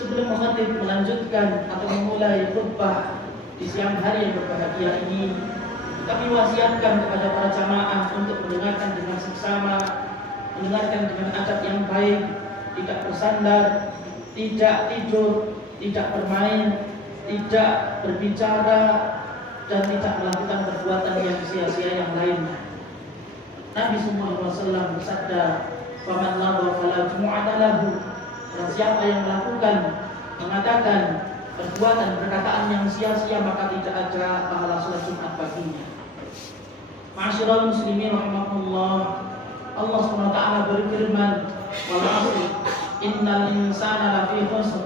Sebelum mukhatib melanjutkan atau memulai khutbah di siang hari yang berbahagia ini, kami wasiatkan kepada para jamaah untuk mendengarkan dengan seksama, mendengarkan dengan adab yang baik, tidak bersandar, tidak tidur, tidak bermain, tidak berbicara, dan tidak melakukan perbuatan yang sia-sia yang lainnya. Nabi SAW bersabda, "Faman ladha fala jumu'ata lahu." Dan siapa yang mengatakan perbuatan perkataan yang sia-sia, maka tidak ada pahala salat Jumat baginya. Ma'asyiral muslimin rahimakumullah, Allah SWT berfirman, "Wal 'asri innal insana lafi khusr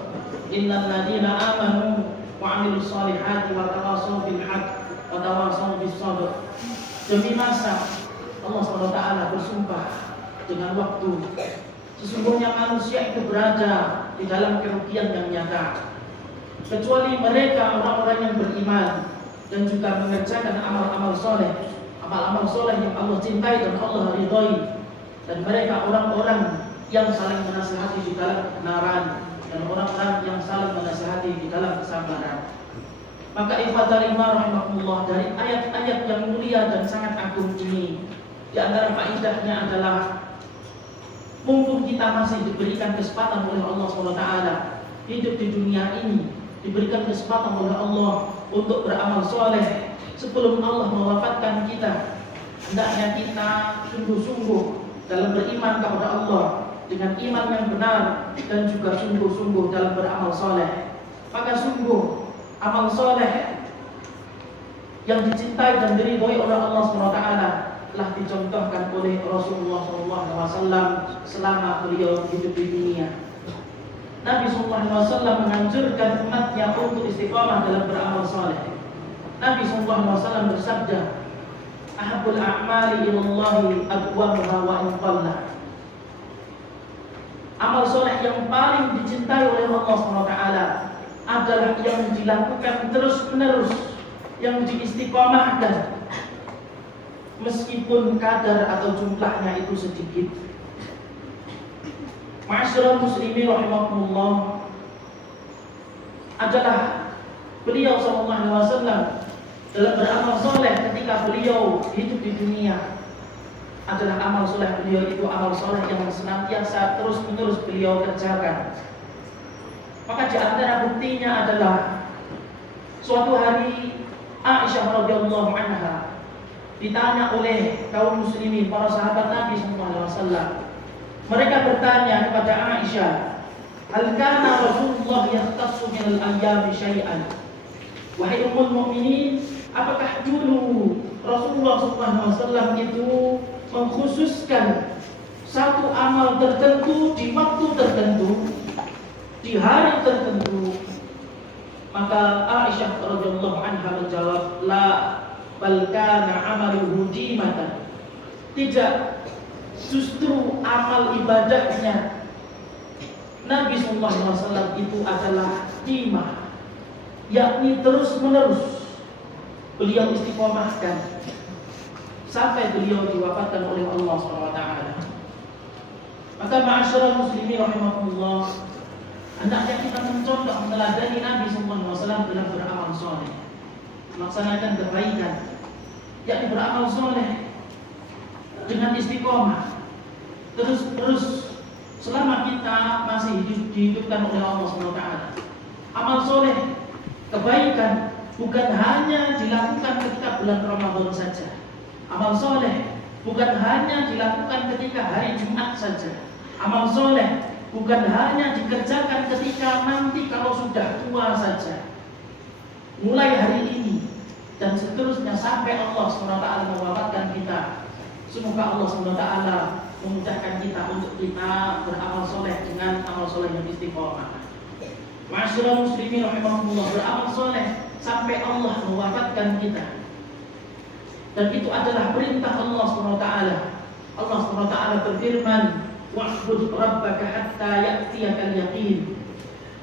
innal ladzina amanu wa 'amilus shalihati wa tawassaw bil haqq wa tawassaw bis sabr." Demi masa, Allah SWT bersumpah dengan waktu, sesungguhnya manusia itu berada di dalam kerugian yang nyata, kecuali mereka orang-orang yang beriman dan juga mengerjakan amal-amal soleh, amal-amal soleh yang Allah cintai dan Allah ridhoi, dan mereka orang-orang yang saling menasihati di dalam kebenaran dan orang-orang yang saling menasihati di dalam kesabaran. Maka ikhwatalillah rahimahullah, dari ayat-ayat yang mulia dan sangat agung ini, di antara faedahnya adalah mumpung kita masih diberikan kesempatan oleh Allah SWT hidup di dunia ini, diberikan kesempatan oleh Allah untuk beramal soleh sebelum Allah mewafatkan kita, hendaknya kita sungguh-sungguh dalam beriman kepada Allah dengan iman yang benar dan juga sungguh-sungguh dalam beramal soleh. Maka sungguh amal soleh yang dicintai dan diridhoi oleh Allah SWT telah dicontohkan oleh Rasulullah SAW selama beliau hidup di dunia. Nabi SAW menganjurkan umatnya untuk istiqamah dalam beramal saleh. Nabi SAW bersabda, "Ahabbul a'mali ilallahi adwamuha wa in qalla." Amal soleh yang paling dicintai oleh Allah SWT adalah yang dilakukan terus-menerus, yang diistiqamahkan, meskipun kadar atau jumlahnya itu sedikit. Ma'asyiral muslimin rahimakumullah, adalah beliau SAW dalam beramal soleh ketika beliau hidup di dunia, adalah amal soleh beliau itu amal soleh yang senantiasa terus-menerus beliau kerjakan. Maka di antara buktinya adalah suatu hari Aisyah radhiyallahu anha ditanya oleh kaum muslimin, para sahabat Nabi SAW. Mereka bertanya kepada Aisyah, "Hal kana Rasulullah yahtassu min al-ayyami syai'an?" Wahai ummul mukminin, apakah dulu Rasulullah SAW itu mengkhususkan satu amal tertentu di waktu tertentu, di hari tertentu? Maka Aisyah radhiyallahu anha menjawab, "La, bal kana amaluhu dimatan." Tidak, justru amal ibadahnya Nabi SAW itu adalah dimah, yakni terus menerus beliau istiqomahkan sampai beliau diwafatkan oleh Allah SWT. Maka ma'asyiral muslimin rahimakumullah, hendaknya kita mencontoh meneladani Nabi SAW dalam beramal soleh, melaksanakan kebaikan, yakni beramal soleh dengan istiqomah terus selama kita masih dihidupkan oleh Allah SWT. Amal soleh, kebaikan bukan hanya dilakukan ketika bulan Ramadan saja. Amal soleh bukan hanya dilakukan ketika hari Jumat saja. Amal soleh bukan hanya dikerjakan ketika nanti kalau sudah tua saja. Mulai hari ini dan seterusnya sampai Allah SWT mewafatkan kita. Semoga Allah SWT memudahkan kita untuk kita beramal soleh dengan amal soleh yang istiqomah. Ma'asyiral muslimin rahimahumullah, beramal soleh sampai Allah mewafatkan kita. Dan itu adalah perintah Allah SWT. Allah SWT berfirman, "Wa'bud rabbaka hatta ya'tiyakal yaqin."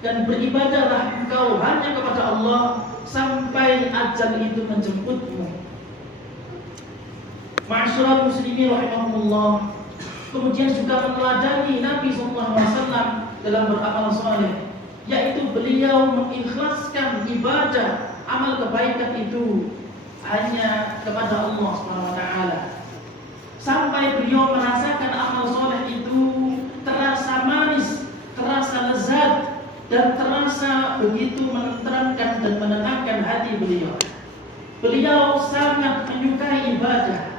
Dan beribadahlah engkau hanya kepada Allah sampai ajal itu menjemputmu. Ma'asyiral muslimin rahimahumullah, kemudian juga meneladani Nabi SAW dalam beramal soleh. yaitu beliau mengikhlaskan ibadah amal kebaikan itu hanya kepada Allah Subhanahu wa taala. Sampai beliau merasakan amal soleh itu terasa manis, terasa lezat, dan terasa begitu menenteramkan dan menenangkan hati beliau. Beliau sangat menyukai ibadah.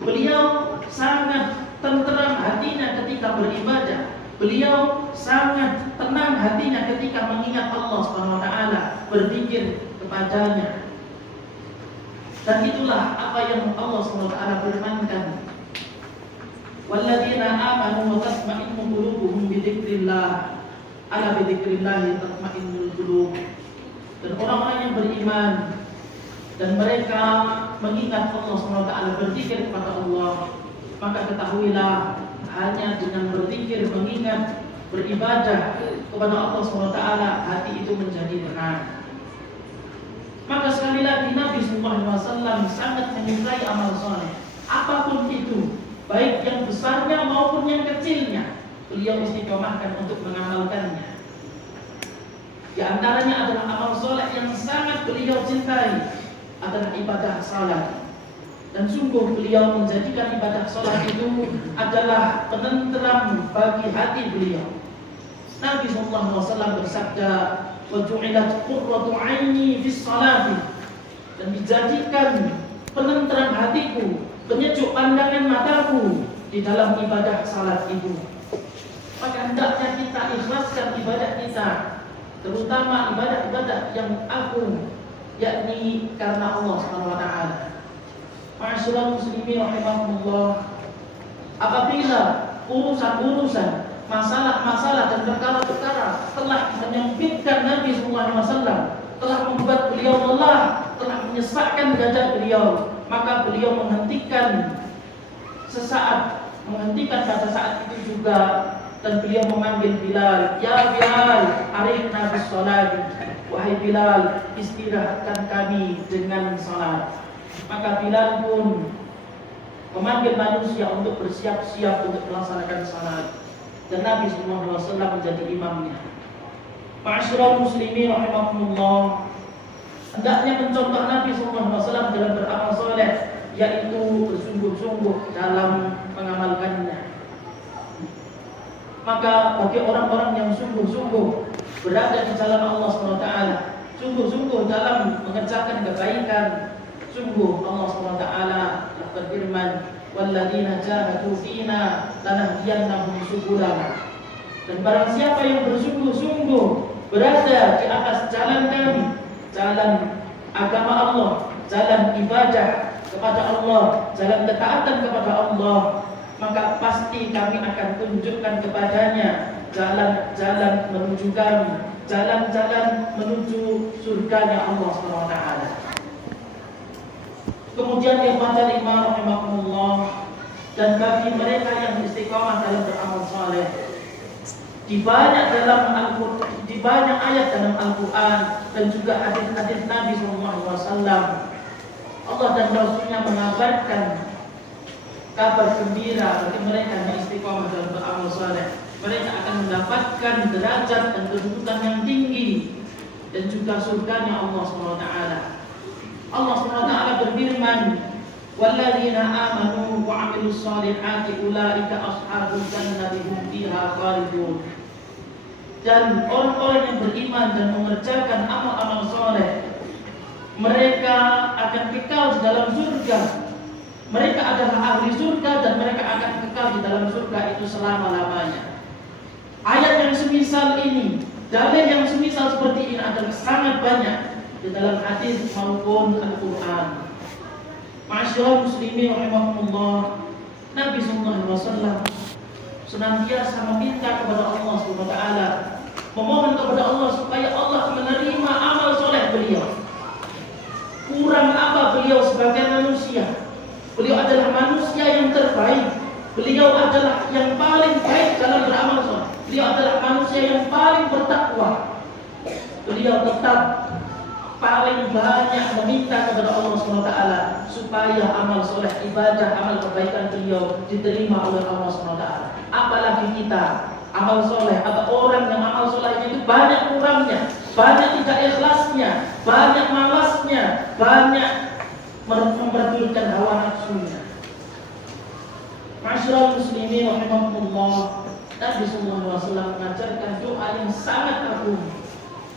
Beliau sangat tenteram hatinya ketika beribadah. Beliau sangat tenang hatinya ketika mengingat Allah Subhanahu wa taala, berzikir kepadanya. Dan itulah apa yang Allah Subhanahu wa taala firmankan. Walladzina amanu wa tatma'innu qulubuhum bi dzikrillah. Ala bi dzikrillah tatma'innul qulub. Dan orang-orang yang beriman dan mereka mengingat Allah Subhanahu wa taala, berzikir kepada Allah, maka ketahuilah hanya dengan berzikir, mengingat, beribadah kepada Allah Subhanahu wa taala, hati itu menjadi tenang. Maka sekali lagi Nabi sallallahu alaihi wasallam sangat menyukai amal soleh, apapun itu, baik yang besarnya maupun yang kecilnya, beliau istiqomahkan untuk mengamalkannya. Di antaranya adalah amal soleh yang sangat beliau cintai adalah ibadah salat. Dan sungguh beliau menjadikan ibadah salat itu adalah penenteram bagi hati beliau. Nabi sallallahu alaihi wasallam bersabda, "Wa ju'ilat qurratu 'aini fis salati." Dan dijadikan penenteram hatiku, penyejuk pandangan mataku di dalam ibadah salat itu. Maka hendaknya kita ikhlaskan ibadah kita, terutama ibadah-ibadah yang agung, yakni karena Allah Subhanahu wa taala. Ma'asyiral muslimin rahimakumullah, apabila urusan-urusan, masalah-masalah dan perkara-perkara telah menyempitkan Nabi sallallahu alaihi wasallam, telah membuat beliau lelah, telah menyesakkan dada beliau, maka beliau menghentikan sesaat, menghentikan pada saat itu juga, dan beliau memanggil Bilal, "Ya Bilal, arifna bis salat." Wahai Bilal, istirahatkan kami dengan salat. Maka Bilal pun memanggil manusia untuk bersiap-siap untuk melaksanakan salat, dan Nabi sallallahu alaihi wasallam menjadi imamnya. Ma'asyiral muslimin rahimakumullah, hendaknya mencontoh Nabi sallallahu alaihi wasallam dalam beramal saleh, yaitu bersungguh-sungguh dalam mengamalkannya. Maka bagi orang-orang yang sungguh-sungguh berada di jalan Allah SWT, sungguh-sungguh dalam mengerjakan kebaikan, sungguh Allah SWT telah berfirman, "Walladzina jahadu fina lanahdiyannahum subulana." Dan barang siapa yang bersungguh-sungguh berada di atas jalan kami, jalan agama Allah, jalan ibadah kepada Allah, jalan ketaatan kepada Allah, maka pasti kami akan tunjukkan kepadanya jalan-jalan menuju kami, jalan-jalan menuju surganya Allah SWT. Kemudian ikhwatal iman rahimakumullah, dan bagi mereka yang istiqamah dalam beramal saleh, di banyak ayat dalam Al-Quran dan juga hadis-hadis Nabi SAW, Allah dan Rasulnya mengabarkan kabar gembira bagi mereka yang istiqamah dalam beramal saleh. Mereka akan mendapatkan derajat dan kedudukan yang tinggi dan juga surganya Allah SWT. Allah SWT berfirman, "Walladzina amanu wa 'amilus shalihati ulaika ashabul jannati hum fiha khalidun." Dan orang-orang yang beriman dan mengerjakan amal-amal saleh, mereka akan kekal di dalam surga. Mereka adalah ahli surga dan mereka akan kekal di dalam surga itu selama-lamanya. Ayat yang semisal ini, dalil yang semisal seperti ini adalah sangat banyak di dalam hadis maupun Al-Quran. Ma'asyiral muslimin rahimakumullah, Nabi sallallahu alaihi wasallam senantiasa meminta kepada Allah Subhanahu wa taala, memohon kepada Allah supaya Allah menerima amal soleh beliau. Kurang apa beliau sebagai manusia? Beliau adalah manusia yang terbaik. Beliau adalah yang paling baik dalam beramal soleh. Beliau adalah manusia yang paling bertakwa. Beliau tetap paling banyak meminta kepada Allah SWT supaya amal soleh, ibadah, amal kebaikan beliau diterima oleh Allah SWT. Apalagi kita, amal soleh atau orang yang amal solehnya itu banyak kurang. banyak tidak ikhlasnya, banyak malasnya, banyak memperturutkan hawa nafsunya. Ma'asyiral muslimin rahimakumullah, Nabi sallallahu alaihi wasallam mengajarkan doa yang sangat agung,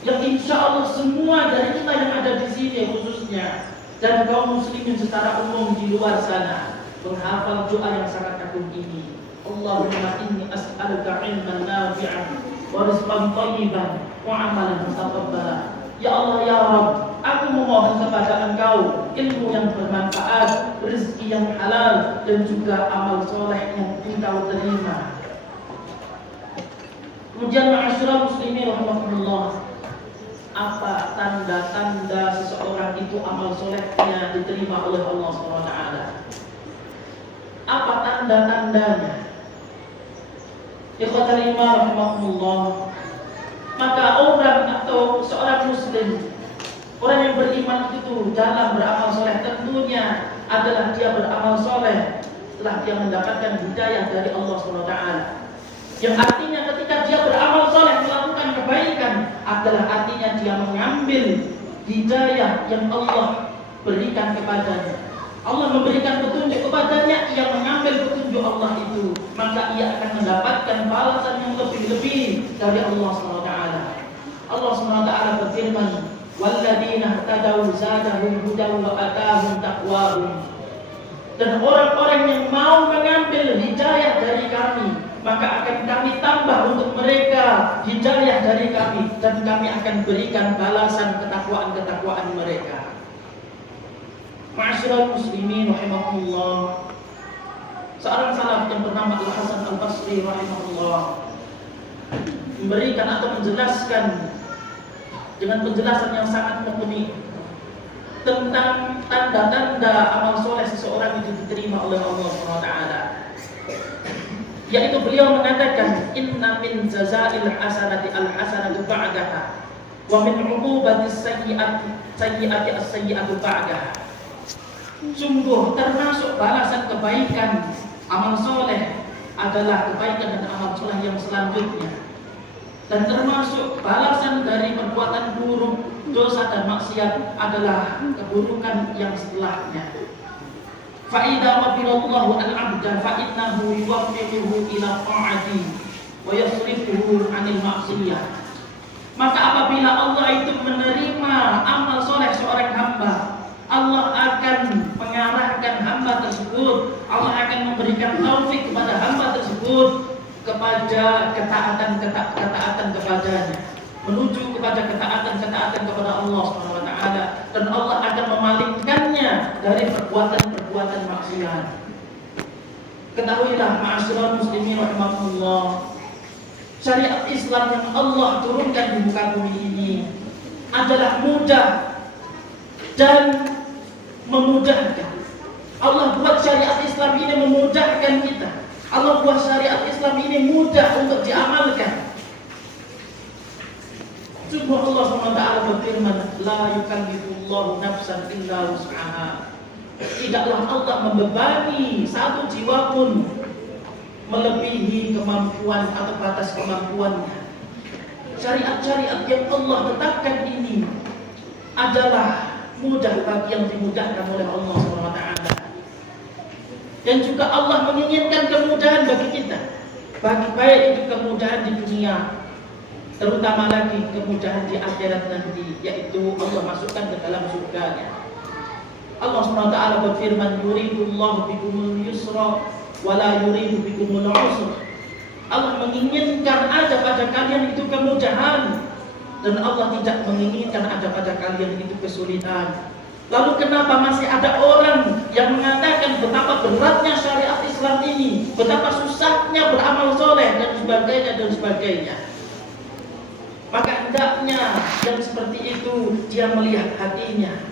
yang insya Allah semua dari kita yang ada di sini khususnya dan kaum muslimin secara umum di luar sana menghafal doa yang sangat agung ini. Allahumma inni as'aluka ilman nafi'an wa rizqan thayyiban wa amalan mutaqabbala. Ya Allah ya Rabb, aku memohon kepada Engkau ilmu yang bermanfaat, rezeki yang halal, dan juga amal soleh yang Engkau terima. Kemudian ma'asyiral muslimin rahimakumullah, apa tanda-tanda seseorang itu amal solehnya diterima oleh Allah SWT? Apa tanda-tandanya? Ikhwatal iman rahimakumullah, maka orang atau seorang muslim, orang yang beriman itu dalam beramal soleh tentunya adalah dia beramal soleh setelah dia mendapatkan hidayah dari Allah SWT. Yang artinya ketika dia beramal soleh melakukan kebaikan adalah artinya dia mengambil hidayah yang Allah berikan kepadanya. Allah memberikan petunjuk kepadanya, ia mengambil petunjuk Allah itu, maka ia akan mendapatkan balasan yang lebih-lebih dari Allah SWT. Allah SWT berfirman, "Walladzina ihtadaw zadahum hudan wa atahum taqwahum." Dan orang-orang yang mau mengambil hidayah dari kami, maka akan kami tambah untuk mereka hidayah dari kami, dan kami akan berikan balasan ketakwaan-ketakwaan mereka. Ma'asyiral muslimin rahimakumullah, seorang salaf yang bernama Al-Hasan Al-Basri rahimahullah memberikan atau menjelaskan dengan penjelasan yang sangat mumpuni tentang tanda-tanda amal soleh seseorang itu diterima oleh Allah SWT. Yaitu beliau mengatakan, inna min jazail hasanati al-hasanatu ba'daha wa min uqubatis sayyi'ati as-sayyi'atu ba'daha. Sungguh termasuk balasan kebaikan amal soleh adalah kebaikan dan amal soleh yang selanjutnya, dan termasuk balasan dari perbuatan buruk, dosa dan maksiat adalah keburukan yang setelahnya. Fa'idha wabirallahu al-abda fa'innahu yuwaffiquhu ila ta'ati wa yasrifuhu anil maksiyah. Maka apabila Allah itu menerima amal soleh seorang hamba, Allah akan mengarahkan hamba tersebut, Allah akan memberikan taufik kepada hamba tersebut kepada ketaatan kepadanya, menuju kepada ketaatan kepada Allah SWT, dan Allah akan memalingkannya dari perbuatan maksiat. Ketahuilah ma'asyiral muslimin rahimakumullah, syariat Islam yang Allah turunkan di muka bumi ini adalah mudah dan memudahkan. Allah buat syariat Islam ini memudahkan kita. Allah buat syariat Islam ini mudah untuk diamalkan. Sungguh Allah SWT berfirman, la yukallifullahu nafsan illa wus'aha. Tidaklah Allah membebani satu jiwa pun melebihi kemampuan atau batas kemampuannya. Syariat-syariat yang Allah tetapkan ini adalah mudah bagi yang dimudahkan oleh Allah SWT. Dan juga Allah menginginkan kemudahan bagi kita, baik itu kemudahan di dunia, terutama lagi kemudahan di akhirat nanti, yaitu Allah masukkan ke dalam surganya. Allah SWT berfirman, yuridullahu bikumul yusra wa la yuridu bikumul usra. Allah menginginkan ada pada kalian itu kemudahan, dan Allah tidak menginginkan ada pada kalian itu kesulitan. Lalu kenapa masih ada orang yang mengatakan betapa beratnya syariat Islam ini, betapa susahnya beramal soleh dan sebagainya. Maka hendaknya yang seperti itu dia melihat hatinya.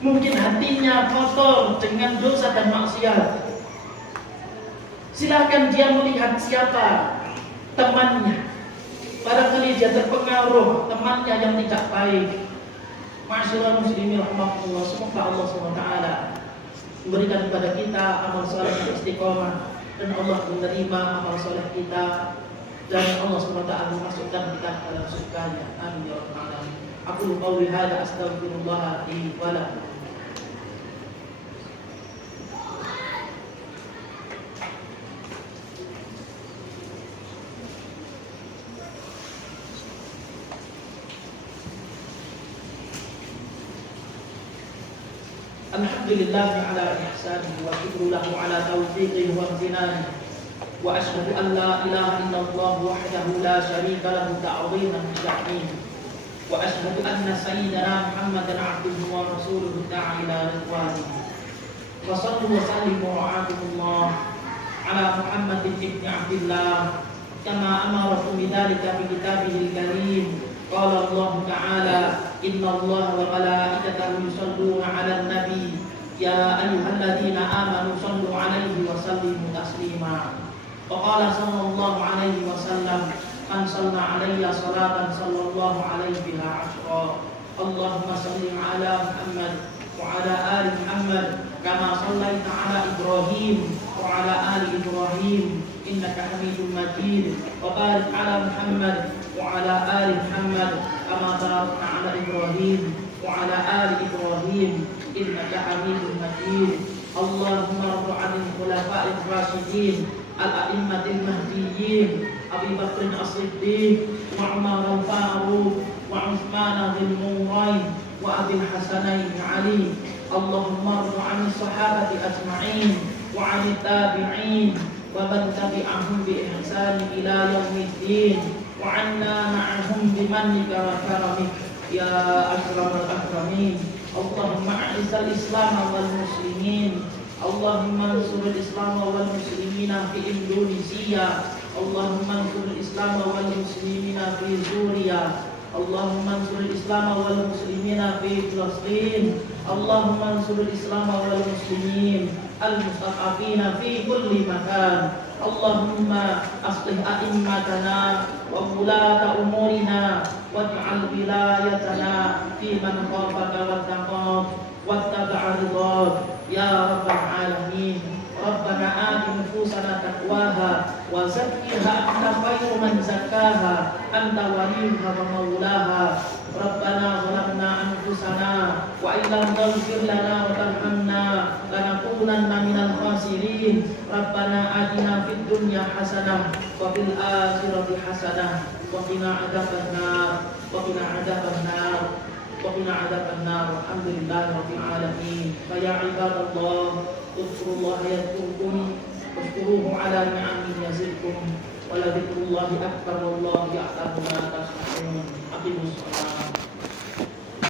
Mungkin hatinya kotor dengan dosa dan maksiat. Silakan dia melihat siapa temannya. Barangkali dia terpengaruh temannya yang tidak baik. Ma'asyiral muslimin rahimakumullah, semoga Allah SWT memberikan kepada kita amal soleh yang istiqomah, dan Allah menerima amal soleh kita, dan Allah SWT memasukkan kita dalam surganya. Amin ya rabbal alamin. Aku qauli hadza astaghfirullah li wa lakum. Alhamdulillah ala ihsanihi wa syukru lahu ala taufiqihi wa imtinanihi wa ashhadu an la ilaha illallah wahdahu la syarika lahu ta'ziman li sya'nihi wa ashhadu anna sayyidana Muhammadan abduhu wa rasuluhu da'a ila ridwanihi wa sallu wa sallimu ra'akumullah ala Muhammadin ibni Abdillah kama amarakum bidzalika fi kitabihil karim. Qala Allah Ta'ala inna Allah wa malaikatahu yusalluna 'alan nabi ya ayyuhalladzina amanu sallu 'alaihi wa sallimu taslima. Wa qala sallallahu 'alaihi wasallam man shalla 'alayya salatan sallallahu 'alaihi biha 'ashra. Allahumma shalli 'ala Muhammad wa 'ala ali Muhammad kama shallaita 'ala Ibrahim wa 'ala ali Ibrahim innaka Hamidum Majid. Wa barik 'ala Muhammad وعلى آل محمد كما باركت على إبراهيم وعلى آل إبراهيم إنك حميد مجيد. اللهم ارض عن الخلفاء الراشدين الأئمة المهديين أبي بكر الصديق وعمر الفاروق وعثمان ذي النورين وأبي الحسنين علي. اللهم ارض عن الصحابة أجمعين وعن التابعين ومن تبعهم بإحسان إلى يوم الدين وعنا معهم بمنك وكرمك يا أكرم الأكرمين. اللهم أعز الإسلام والمسلمين. اللهم انصر الإسلام والمسلمين في إندونيسيا. اللهم انصر الإسلام والمسلمين في سوريا. اللهم انصر الإسلام والمسلمين في فلسطين. اللهم انصر الإسلام والمسلمين المستضعفين في كل مكان. اللهم أصلح أئمتنا وولاة أمورنا واجعل ولايتنا في من خافك واتقاك واتبع رضاك يا رب العالمين. ربنا آت نفوسنا تقواها وزكها أنت خير من زكاها أنت وليها ومولاها. ربنا ظلمنا أنفسنا وإن لم تغفر لنا وترحمنا لنكونن من الخاسرين. ربنا آتنا في الدنيا حسنة وفي الآخرة حسنة وقنا عذاب النار وقنا عذاب النار وقنا عذاب النار. الحمد لله رب العالمين. فيا عباد الله اذكروا الله يذكركم واشكروه على نعمه يزدكم ولذكر الله أكبر والله يعلم ما تصنعون. أقيموا الصلاة.